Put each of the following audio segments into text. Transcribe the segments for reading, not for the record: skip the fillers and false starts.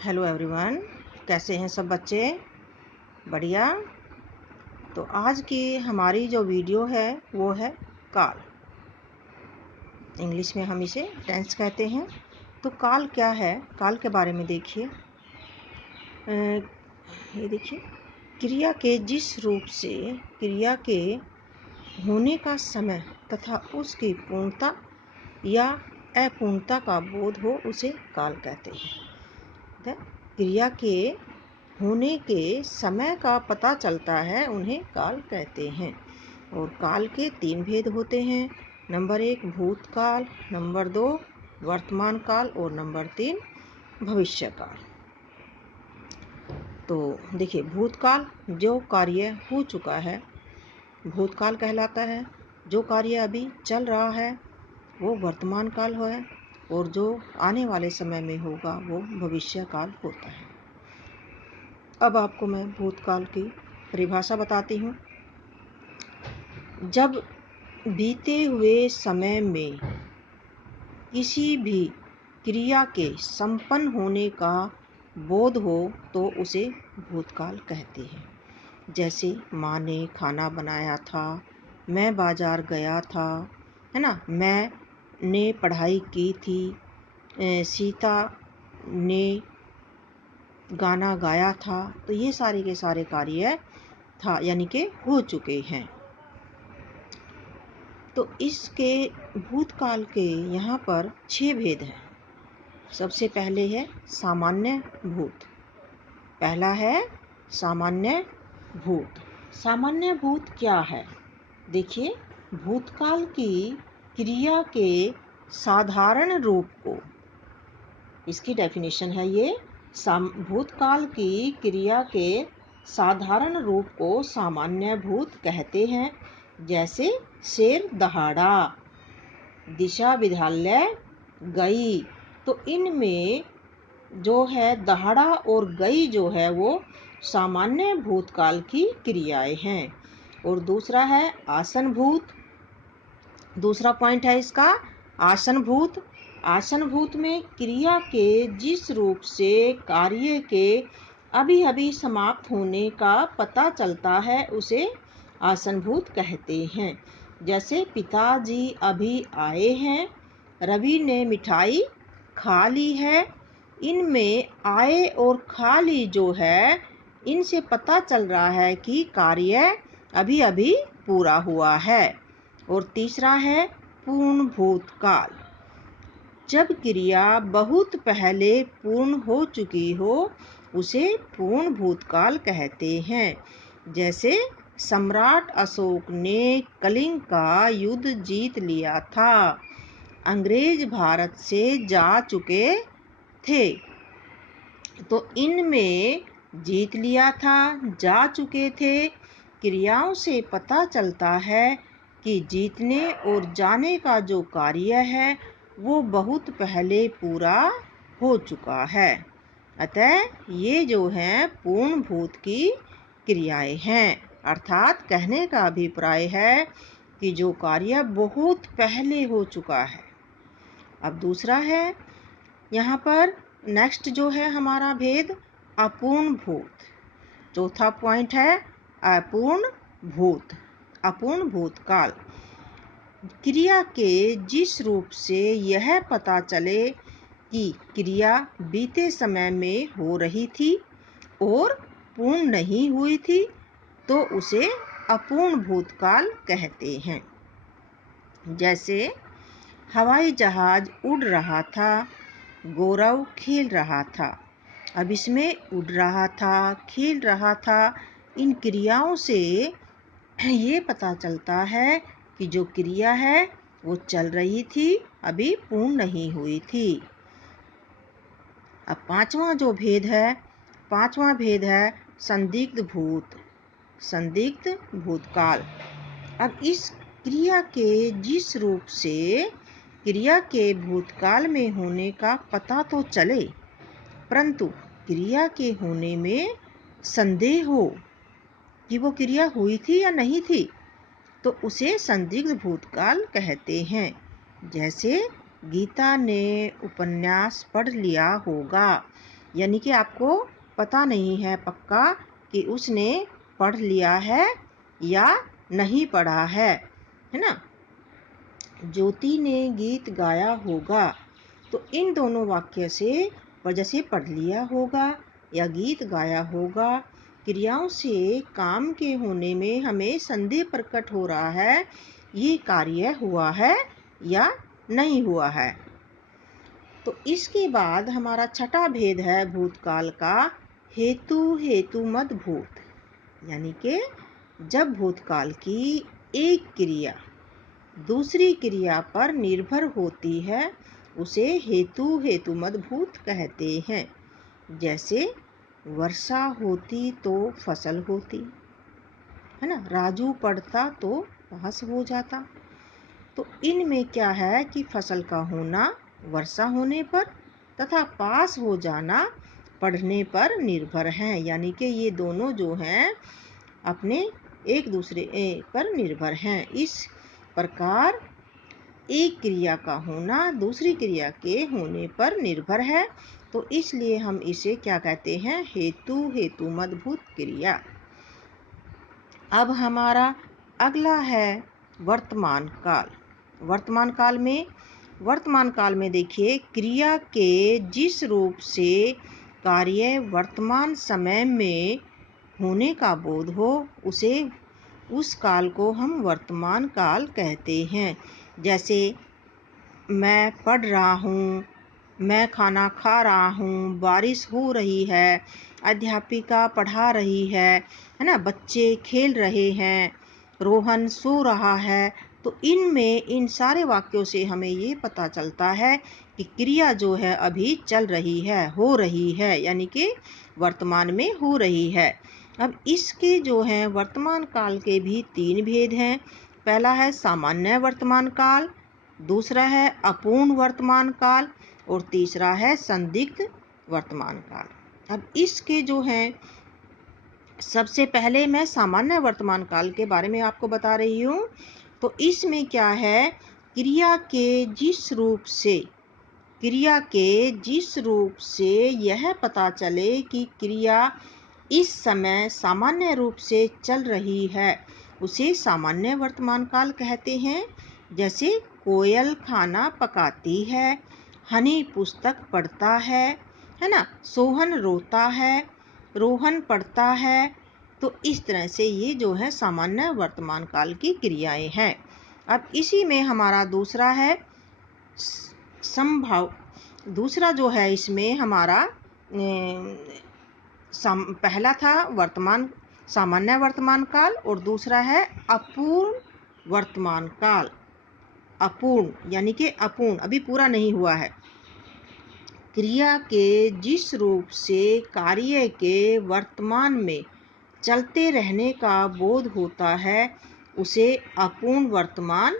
Hello everyone, कैसे हैं सब बच्चे? बढ़िया। तो आज की हमारी जो वीडियो है वो है काल। इंग्लिश में हम इसे टेंस कहते हैं। तो काल क्या है, काल के बारे में देखिए। ये देखिए, क्रिया के जिस रूप से क्रिया के होने का समय तथा उसकी पूर्णता या अपूर्णता का बोध हो उसे काल कहते हैं। क्रिया के होने के समय का पता चलता है, उन्हें काल कहते हैं। और काल के 3 भेद होते हैं। नंबर 1 भूतकाल, नंबर 2 वर्तमान काल और नंबर 3 भविष्य काल। तो देखिए, भूतकाल जो कार्य हो चुका है भूतकाल कहलाता है। जो कार्य अभी चल रहा है वो वर्तमान काल है, और जो आने वाले समय में होगा वो भविष्य काल होता है। अब आपको मैं भूतकाल की परिभाषा बताती हूँ। जब बीते हुए समय में किसी भी क्रिया के संपन्न होने का बोध हो तो उसे भूतकाल कहते हैं। जैसे माँ ने खाना बनाया था, मैं बाजार गया था, है ना, मैंने पढ़ाई की थी, सीता ने गाना गाया था। तो ये सारे के सारे कार्य था यानी कि हो चुके हैं। तो इसके भूतकाल के यहाँ पर 6 भेद हैं। सबसे पहले है सामान्य भूत। पहला है सामान्य भूत। सामान्य भूत क्या है? देखिए, भूतकाल की क्रिया के साधारण रूप को, इसकी डेफिनेशन है ये, भूतकाल की क्रिया के साधारण रूप को सामान्य भूत कहते हैं। जैसे शेर दहाड़ा, दिशा विद्यालय गई। तो इनमें जो है दहाड़ा और गई जो है वो सामान्य भूतकाल की क्रियाएं हैं। और दूसरा है आसन भूत। दूसरा पॉइंट है इसका आसन भूत। आसन भूत में क्रिया के जिस रूप से कार्य के अभी अभी समाप्त होने का पता चलता है उसे आसन भूत कहते हैं। जैसे पिताजी अभी आए हैं, रवि ने मिठाई खा ली है। इनमें आए और खा ली जो है, इनसे पता चल रहा है कि कार्य अभी अभी पूरा हुआ है। और तीसरा है पूर्ण भूतकाल। जब क्रिया बहुत पहले पूर्ण हो चुकी हो उसे पूर्ण भूतकाल कहते हैं। जैसे सम्राट अशोक ने कलिंग का युद्ध जीत लिया था, अंग्रेज भारत से जा चुके थे। तो इनमें जीत लिया था, जा चुके थे क्रियाओं से पता चलता है कि जीतने और जाने का जो कार्य है वो बहुत पहले पूरा हो चुका है। अतः ये जो हैं पूर्ण भूत की क्रियाएं हैं। अर्थात कहने का अभिप्राय है कि जो कार्य बहुत पहले हो चुका है। अब दूसरा है यहाँ पर नेक्स्ट जो है हमारा भेद अपूर्ण भूत। चौथा पॉइंट है अपूर्ण भूत, अपूर्ण भूतकाल। क्रिया के जिस रूप से यह पता चले कि क्रिया बीते समय में हो रही थी और पूर्ण नहीं हुई थी तो उसे अपूर्ण भूतकाल कहते हैं। जैसे हवाई जहाज उड़ रहा था, गौरव खेल रहा था। अब इसमें उड़ रहा था, खेल रहा था, इन क्रियाओं से ये पता चलता है कि जो क्रिया है वो चल रही थी, अभी पूर्ण नहीं हुई थी। अब पांचवा भेद है संदिग्ध भूत, संदिग्ध भूतकाल। अब इस क्रिया के जिस रूप से क्रिया के भूतकाल में होने का पता तो चले, परंतु क्रिया के होने में संदेह हो कि वो क्रिया हुई थी या नहीं थी, तो उसे संदिग्ध भूतकाल कहते हैं। जैसे गीता ने उपन्यास पढ़ लिया होगा, यानी कि आपको पता नहीं है पक्का कि उसने पढ़ लिया है या नहीं पढ़ा है ना। ज्योति ने गीत गाया होगा, तो इन दोनों वाक्य से वजह से पढ़ लिया होगा या गीत गाया होगा, क्रियाओं से काम के होने में हमें संदेह प्रकट हो रहा है ये कार्य हुआ है या नहीं हुआ है। तो इसके बाद हमारा छठा भेद है भूतकाल का, हेतु हेतुमद भूत। यानी कि जब भूतकाल की एक क्रिया दूसरी क्रिया पर निर्भर होती है उसे हेतु हेतुमद भूत कहते हैं। जैसे वर्षा होती तो फसल होती है ना, राजू पढ़ता तो पास हो जाता। तो इनमें क्या है कि फसल का होना वर्षा होने पर तथा पास हो जाना पढ़ने पर निर्भर है। यानी कि ये दोनों जो हैं अपने एक दूसरे पर निर्भर हैं। इस प्रकार एक क्रिया का होना दूसरी क्रिया के होने पर निर्भर है, तो इसलिए हम इसे क्या कहते हैं, हेतु हेतुमद भूत क्रिया। अब हमारा अगला है वर्तमान काल। वर्तमान काल में देखिए, क्रिया के जिस रूप से कार्य वर्तमान समय में होने का बोध हो उस काल को हम वर्तमान काल कहते हैं। जैसे मैं पढ़ रहा हूँ, मैं खाना खा रहा हूँ, बारिश हो रही है, अध्यापिका पढ़ा रही है ना, बच्चे खेल रहे हैं, रोहन सो रहा है। तो इन सारे वाक्यों से हमें ये पता चलता है कि क्रिया जो है अभी चल रही है, हो रही है, यानी कि वर्तमान में हो रही है। अब इसके जो हैं वर्तमान काल के भी 3 भेद हैं। पहला है सामान्य वर्तमान काल, दूसरा है अपूर्ण वर्तमान काल और तीसरा है संदिग्ध वर्तमान काल। अब इसके जो हैं, सबसे पहले मैं सामान्य वर्तमान काल के बारे में आपको बता रही हूँ। तो इसमें क्या है, क्रिया के जिस रूप से यह पता चले कि क्रिया इस समय सामान्य रूप से चल रही है उसे सामान्य वर्तमान काल कहते हैं। जैसे कोयल खाना पकाती है, हनी पुस्तक पढ़ता है ना, सोहन रोता है, रोहन पढ़ता है। तो इस तरह से ये जो है सामान्य वर्तमान काल की क्रियाएं हैं। अब इसी में हमारा दूसरा है संभाव। दूसरा जो है इसमें हमारा पहला था सामान्य वर्तमान काल और दूसरा है अपूर्ण वर्तमान काल। अपूर्ण यानी कि अपूर्ण, अभी पूरा नहीं हुआ है। क्रिया के जिस रूप से कार्य के वर्तमान में चलते रहने का बोध होता है उसे अपूर्ण वर्तमान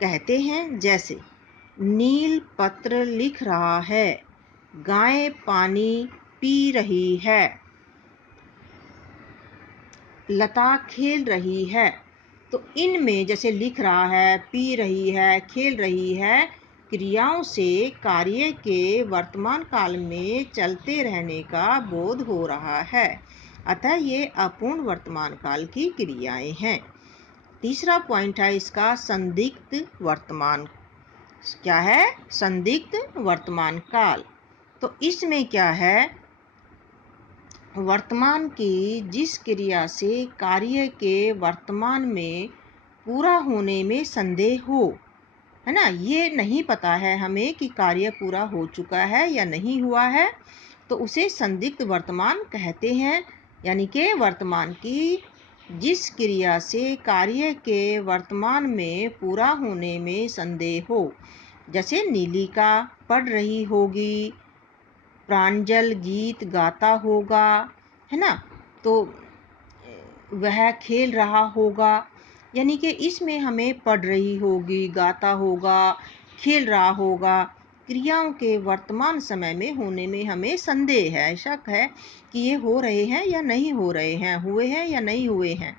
कहते हैं। जैसे नील पत्र लिख रहा है, गाय पानी पी रही है, लता खेल रही है। तो इनमें जैसे लिख रहा है, पी रही है, खेल रही है, क्रियाओं से कार्य के वर्तमान काल में चलते रहने का बोध हो रहा है, अतः ये अपूर्ण वर्तमान काल की क्रियाएं हैं। तीसरा पॉइंट है इसका संदिग्ध वर्तमान। क्या है, संदिग्ध वर्तमान काल। तो इसमें क्या है, वर्तमान की जिस क्रिया से कार्य के वर्तमान में पूरा होने में संदेह हो, है ना, ये नहीं पता है हमें कि कार्य पूरा हो चुका है या नहीं हुआ है, तो उसे संदिग्ध वर्तमान कहते हैं। यानी कि वर्तमान की जिस क्रिया से कार्य के वर्तमान में पूरा होने में संदेह हो। जैसे नीलिका पढ़ रही होगी, प्रांजल गीत गाता होगा, है ना, तो वह खेल रहा होगा। यानी कि इसमें हमें पढ़ रही होगी, गाता होगा, खेल रहा होगा, क्रियाओं के वर्तमान समय में होने में हमें संदेह है, शक है कि ये हो रहे हैं या नहीं हो रहे हैं, हुए हैं या नहीं हुए हैं।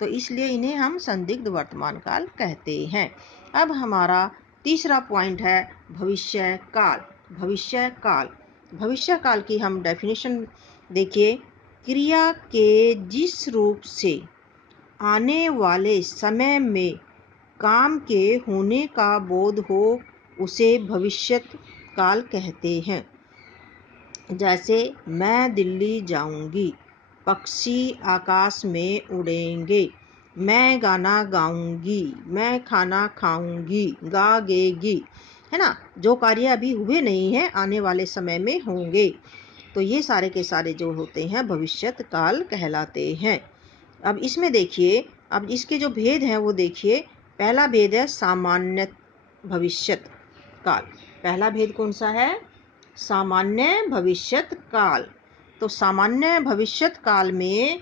तो इसलिए इन्हें हम संदिग्ध वर्तमान काल कहते हैं। अब हमारा तीसरा पॉइंट है भविष्य काल। भविष्य काल भविष्य काल की हम डेफिनेशन देखिए, क्रिया के जिस रूप से आने वाले समय में काम के होने का बोध हो उसे भविष्यत काल कहते हैं। जैसे मैं दिल्ली जाऊंगी, पक्षी आकाश में उड़ेंगे, मैं गाना गाऊंगी, मैं खाना खाऊंगी, गागेगी, है ना। जो कार्य अभी हुए नहीं हैं आने वाले समय में होंगे। तो ये सारे के सारे जो होते हैं भविष्यत काल कहलाते हैं। अब इसमें देखिए, अब इसके जो भेद हैं वो देखिए। पहला भेद है सामान्य भविष्यत काल। पहला भेद कौन सा है? सामान्य भविष्यत काल। तो सामान्य भविष्यत काल में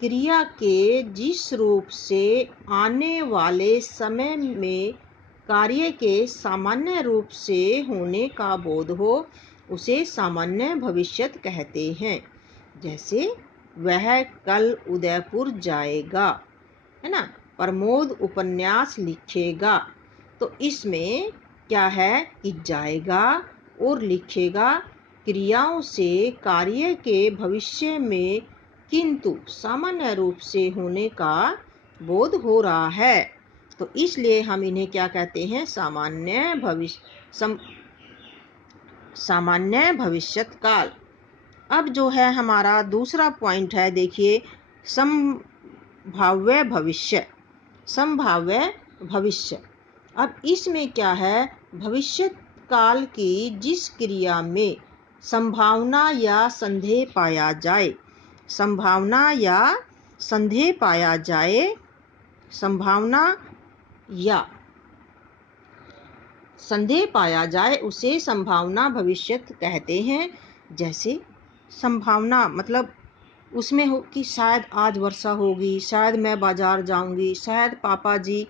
क्रिया के जिस रूप से आने वाले समय में कार्य के सामान्य रूप से होने का बोध हो उसे सामान्य भविष्यत कहते हैं। जैसे वह कल उदयपुर जाएगा, है ना, प्रमोद उपन्यास लिखेगा। तो इसमें क्या है कि जाएगा और लिखेगा क्रियाओं से कार्य के भविष्य में किंतु सामान्य रूप से होने का बोध हो रहा है। तो इसलिए हम इन्हें क्या कहते हैं? सामान्य भविष्यत काल। अब जो है हमारा दूसरा पॉइंट है, देखिए, संभाव्य भविष्य। संभाव्य भविष्य। अब इसमें क्या है? भविष्य काल की जिस क्रिया में संभावना या संदेह पाया जाए, संभावना या संदेह पाया जाए, संभावना या संदेह पाया जाए उसे संभावना भविष्यत कहते हैं। जैसे संभावना मतलब उसमें हो कि शायद आज वर्षा होगी, शायद मैं बाजार जाऊंगी, शायद पापा जी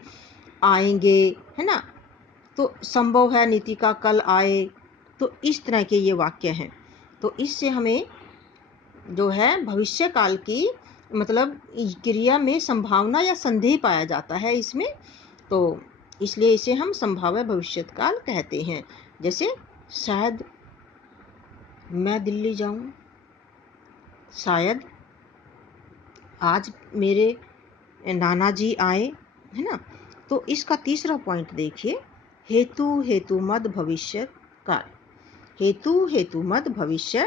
आएंगे, है ना, तो संभव है नीतिका कल आए। तो इस तरह के ये वाक्य हैं। तो इससे हमें जो है भविष्य काल की मतलब क्रिया में संभावना या संदेह पाया जाता है इसमें, तो इसलिए इसे हम संभाव्य भविष्यत काल कहते हैं। जैसे शायद मैं दिल्ली जाऊं, शायद आज मेरे नाना जी आए, है ना। तो इसका तीसरा पॉइंट देखिए, हेतु भविष्य काल। हेतु भविष्य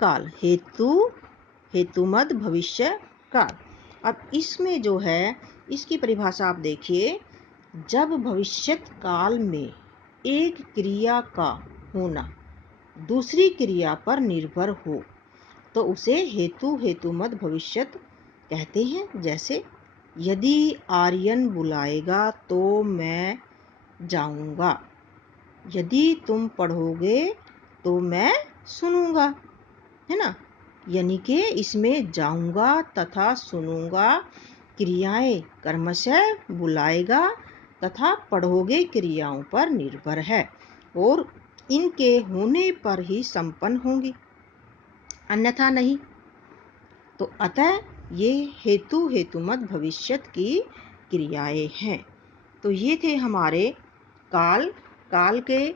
काल। हेतुमद भविष्य काल। अब इसमें जो है इसकी परिभाषा आप देखिए, जब भविष्यत काल में एक क्रिया का होना दूसरी क्रिया पर निर्भर हो तो उसे हेतुमद भविष्यत कहते हैं। जैसे यदि आर्यन बुलाएगा तो मैं जाऊंगा, यदि तुम पढ़ोगे तो मैं सुनूंगा, है ना। यानी कि इसमें जाऊंगा तथा सुनूंगा क्रियाएं क्रमशः बुलाएगा तथा पढ़ोगे क्रियाओं पर निर्भर है और इनके होने पर ही संपन्न होंगी, अन्यथा नहीं। तो अतः ये हेतुमद भविष्यत की क्रियाएं हैं। तो ये थे हमारे काल के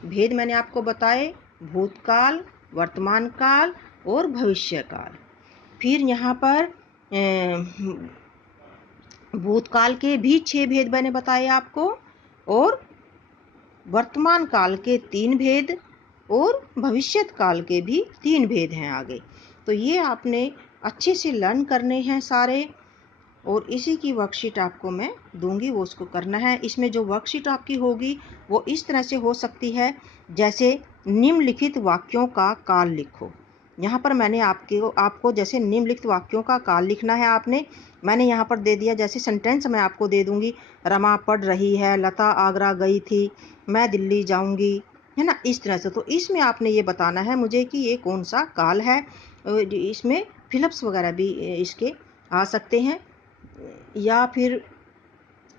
भेद मैंने आपको बताए, भूतकाल, वर्तमान काल और भविष्य काल। फिर यहाँ पर भूतकाल के भी 6 भेद मैंने बताए आपको और वर्तमान काल के 3 भेद और भविष्यत काल के भी 3 भेद हैं आगे। तो ये आपने अच्छे से लर्न करने हैं सारे, और इसी की वर्कशीट आपको मैं दूंगी, वो उसको करना है। इसमें जो वर्कशीट आपकी होगी वो इस तरह से हो सकती है, जैसे निम्नलिखित वाक्यों का काल लिखो। यहाँ पर मैंने आपको जैसे निम्नलिखित वाक्यों का काल लिखना है मैंने यहाँ पर दे दिया। जैसे सेंटेंस मैं आपको दे दूंगी, रमा पढ़ रही है, लता आगरा गई थी, मैं दिल्ली जाऊंगी, है ना, इस तरह से। तो इसमें आपने ये बताना है मुझे कि ये कौन सा काल है। इसमें फिलअप्स वगैरह भी इसके आ सकते हैं, या फिर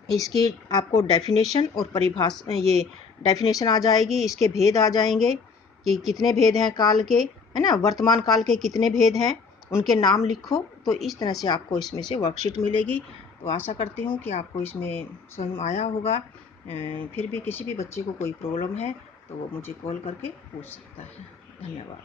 इसकी आपको डेफिनेशन और परिभाषा, ये डेफिनेशन आ जाएगी, इसके भेद आ जाएंगे कि कितने भेद हैं काल के, है ना, वर्तमान काल के कितने भेद हैं, उनके नाम लिखो। तो इस तरह से आपको इसमें से वर्कशीट मिलेगी। तो आशा करती हूँ कि आपको इसमें समझ आया होगा। फिर भी किसी भी बच्चे को कोई प्रॉब्लम है तो वो मुझे कॉल करके पूछ सकता है। धन्यवाद।